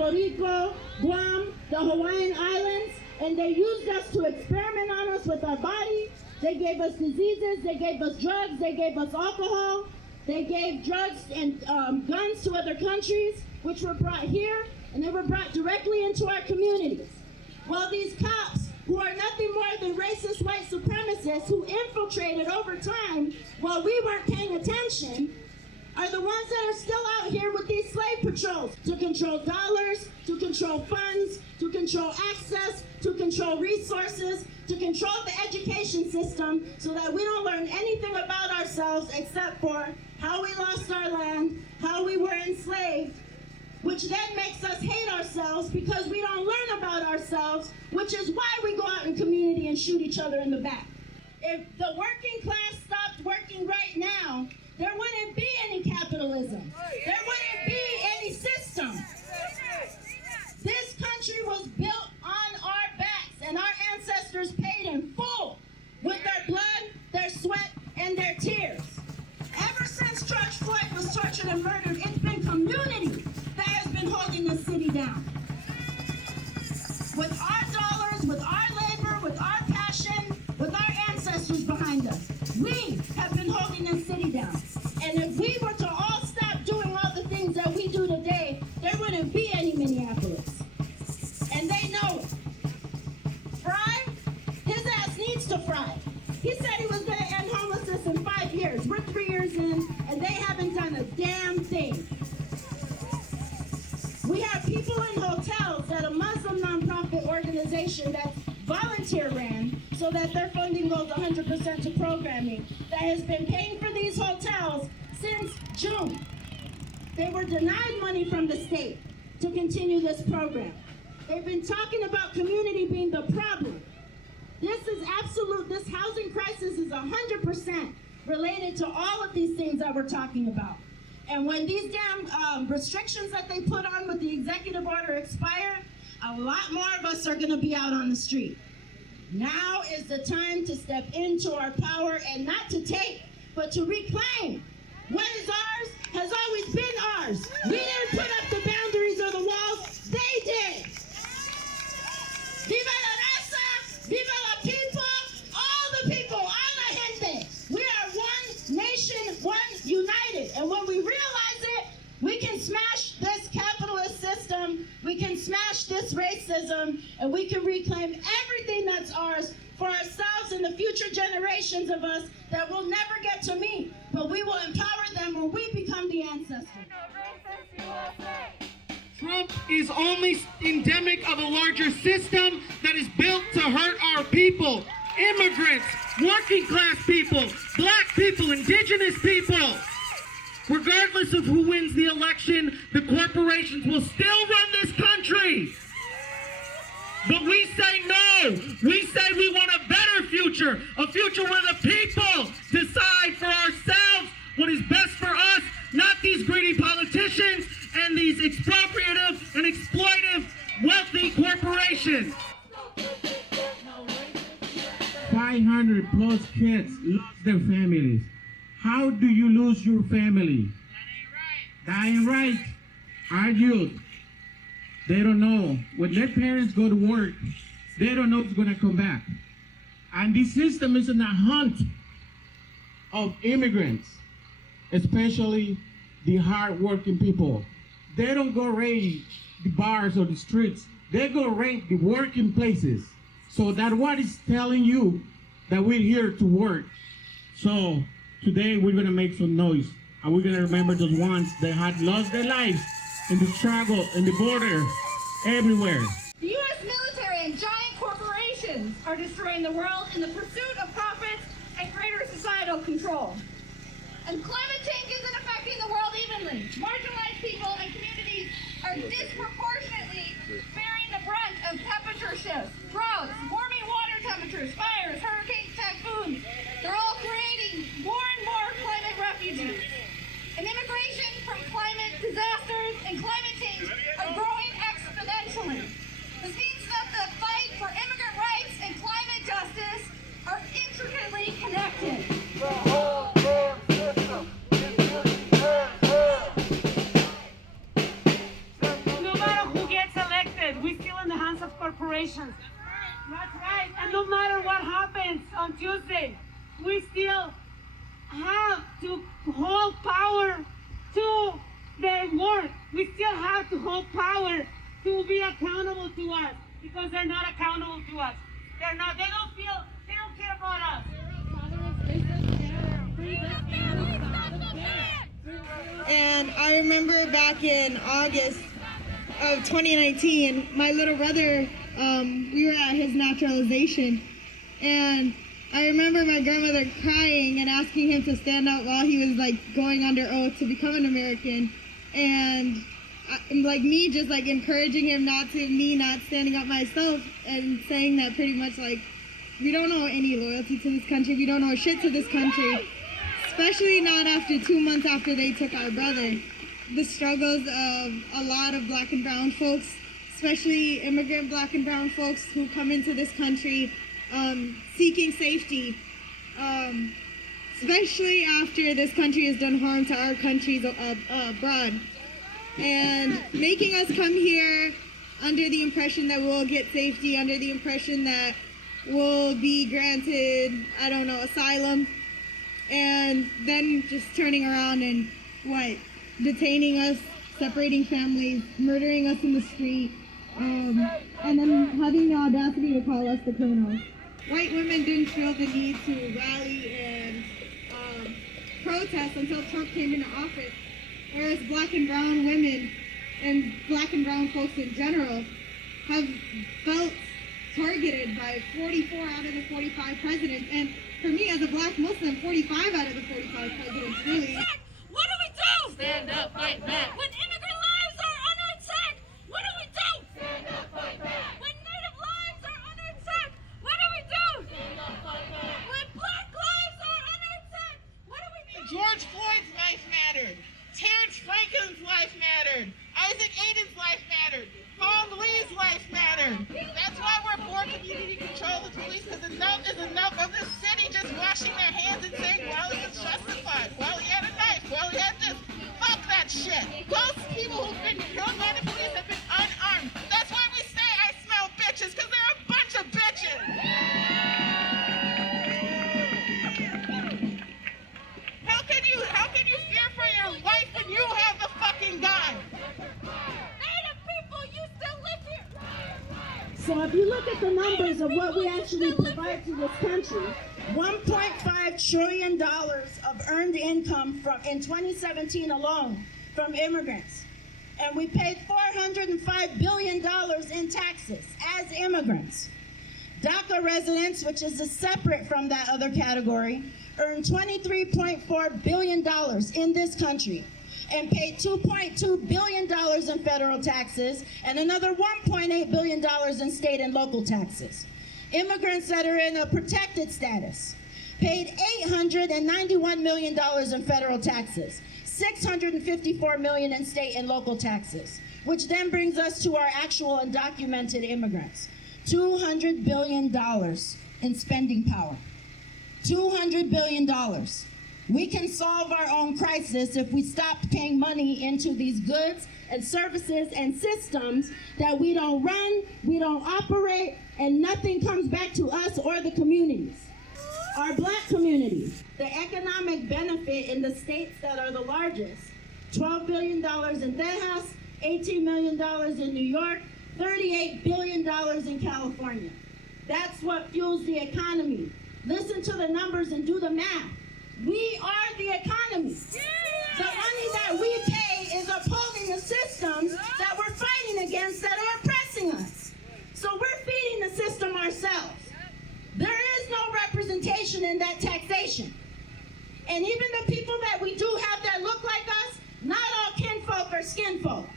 Puerto Rico, Guam, the Hawaiian Islands, and they used us to experiment on us with our body. They gave us diseases, they gave us drugs, they gave us alcohol, they gave drugs and guns to other countries, which were brought here, and they were brought directly into our communities. Well, these cops, who are nothing more than racist white supremacists who infiltrated over time while we weren't paying attention, are the ones that are still out here with these slave patrols to control dollars, to control funds, to control access, to control resources, to control the education system so that we don't learn anything about ourselves except for how we lost our land, how we were enslaved, which then makes us hate ourselves because we don't learn about ourselves, which is why we go out in community and shoot each other in the back. If the working class stopped working right now, there wouldn't be any capitalism. There wouldn't be any system. This country was built on our backs, and our ancestors paid in full with their blood, their sweat, and their tears. Ever since George Floyd was tortured and murdered, it's been community that has been holding this city down. With our dollars, with our labor, with our passion, with our ancestors behind us, we have been holding this city down. And if we were to all stop doing all the things that we do today, there wouldn't be any Minneapolis. And they know it. Fry, his ass needs to fry. He said he was going to end homelessness in 5 years. We're 3 years in, and they haven't done a damn thing. We have people in hotels at a Muslim nonprofit organization that's volunteer ran so that their funding goes 100% to programming that has been paying for these hotels since June. They were denied money from the state to continue this program. They've been talking about community being the problem. This housing crisis is 100% related to all of these things that we're talking about. And when these damn restrictions that they put on with the executive order expire, a lot more of us are gonna be out on the street. Now is the time to step into our power and not to take, but to reclaim. What is ours has always been ours. We didn't put up the boundaries or the walls, they did. Viva la raza, viva la people, all the people, a la gente. We are one nation, one united. And when we realize it, we can smash this capitalist system, we can smash this racism, and we can reclaim everything that's ours for ourselves and the future generations of us that will never get to meet, but we will empower them when we become the ancestors. Trump is only endemic of a larger system that is built to hurt our people, immigrants, working class people, black people, indigenous people. Regardless of who wins the election, the corporations will still run this country. But we say no. We say we want a better future, a future where the people decide for ourselves what is best for us, not these greedy politicians and these expropriative and exploitive wealthy corporations. 500 plus kids lost their families. How do you lose your family? That ain't right. Our youth, they don't know. When their parents go to work, they don't know who's going to come back. And this system is in a hunt of immigrants, especially the hard-working people. They don't go raid the bars or the streets. They go raid the working places. So that's what is telling you that we're here to work. So today we're going to make some noise, and we're going to remember those ones that had lost their lives in the struggle, in the border, everywhere. The U.S. military and giant corporations are destroying the world in the pursuit of profits and greater societal control. And climate change isn't affecting the world evenly. Marginalized people and communities are disproportionately bearing the brunt of temperature shifts, droughts, warming water temperatures, fires, hurricanes, typhoons. They're all creating more and more climate refugees. And immigration from climate disasters and climate change are growing exponentially. This means that the fight for immigrant rights and climate justice are intricately connected. No matter who gets corporations. That's right. And no matter what happens on Tuesday, we still have to hold power to their work. We still have to hold power to be accountable to us, because they're not accountable to us. They don't care about us. And I remember back in August of 2019, my little brother, we were at his naturalization, and I remember my grandmother crying and asking him to stand up while he was like going under oath to become an American, and like me just like encouraging him not standing up myself and saying that pretty much like we don't owe any loyalty to this country, we don't owe shit to this country, especially not after 2 months after they took our brother. The struggles of a lot of black and brown folks, especially immigrant black and brown folks who come into this country seeking safety, especially after this country has done harm to our countries abroad. And making us come here under the impression that we'll get safety, under the impression that we'll be granted, I don't know, asylum, and then just turning around and detaining us, separating families, murdering us in the street, and then having the audacity to call us the criminals. White women didn't feel the need to rally and protest until Trump came into office, whereas black and brown women and black and brown folks in general have felt targeted by 44 out of the 45 presidents. And for me as a black Muslim, 45 out of the 45 presidents really. What do we do? Stand up, fight back. When immigrant lives are under attack, what do we do? Stand up, fight back. When Native lives are under attack, what do we do? Stand up, fight back. When black lives are under attack, what do we do? George Floyd's life mattered. Terrence Franklin's life mattered. Isaac Aiden's life mattered. Paul Lee's life mattered. That's why we're for community control of the police, because enough is enough of this city just washing their hands and saying, well, he was justified. Well, he had a knife. Well, he had this. Fuck that shit. Those people who've been killed by the police have been unarmed. That's why we say I smell bitches, because they're a bunch of bitches. How can you fear for your life when you have the fucking gun? Native people, you still live here. So if you look at the numbers of what we actually provide to this country, $1.5 trillion of earned income in 2017 alone from immigrants. And we paid $405 billion in taxes as immigrants. DACA residents, which is separate from that other category, earned $23.4 billion in this country and paid $2.2 billion in federal taxes and another $1.8 billion in state and local taxes. Immigrants that are in a protected status paid $891 million in federal taxes, $654 million in state and local taxes, which then brings us to our actual undocumented immigrants. $200 billion in spending power. $200 billion. We can solve our own crisis if we stop paying money into these goods and services and systems that we don't run, we don't operate, and nothing comes back to us or the communities. Our black communities, the economic benefit in the states that are the largest, $12 billion in Texas, $18 million in New York, $38 billion in California. That's what fuels the economy. Listen to the numbers and do the math. We are the economy. The money that we pay is upholding the systems that we're fighting against that are oppressing us. So we're feeding the system ourselves. There is no representation in that taxation. And even the people that we do have that look like us, not all kinfolk are skinfolk.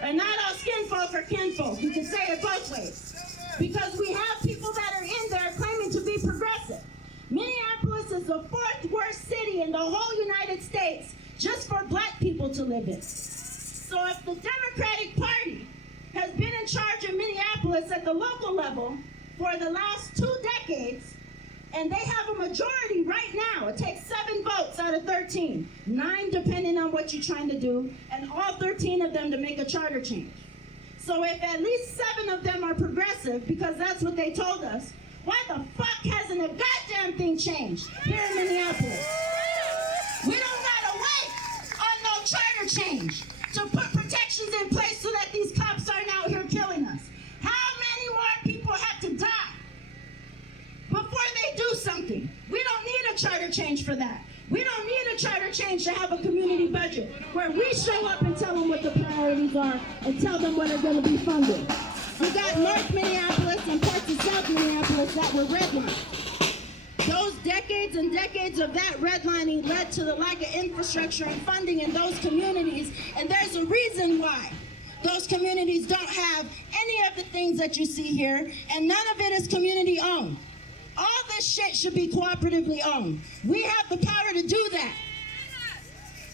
And not all skinfolk are kinfolk. You can say it both ways. Because we have people that are in there claiming to be progressive. Minneapolis is the 4th worst city in the whole United States just for black people to live in. So if the Democratic Party has been in charge of Minneapolis at the local level for the last 2 decades, and they have a majority right now, it takes 7 votes out of 13, 9 depending on what you're trying to do, and all 13 of them to make a charter change. So if at least 7 of them are progressive, because that's what they told us, why the fuck hasn't a goddamn thing changed here in Minneapolis? We don't gotta wait on no charter change to put protections in place so that these cops aren't out here killing us. How many more people have to die before they do something? We don't need a charter change for that. We don't need a charter change to have a community budget where we show up and tell them what the priorities are and tell them what are going to be funded. We got North Minneapolis and parts of South Minneapolis that were redlined. Those decades and decades of that redlining led to the lack of infrastructure and funding in those communities, and there's a reason why. Those communities don't have any of the things that you see here, and none of it is community owned. All this shit should be cooperatively owned. We have the power to do that.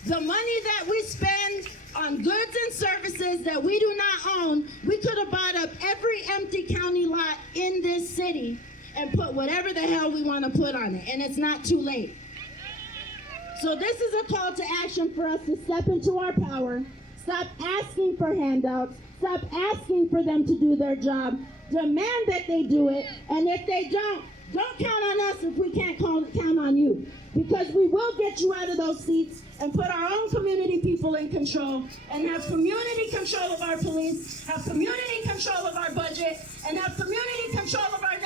The money that we spend on goods and services that we do not own, we could have bought up every empty county lot in this city and put whatever the hell we want to put on it, and it's not too late. So this is a call to action for us to step into our power, stop asking for handouts, stop asking for them to do their job, demand that they do it, and if they don't count on us if we can't count on you. Because we will get you out of those seats and put our own community people in control and have community control of our police, have community control of our budget, and have community control of our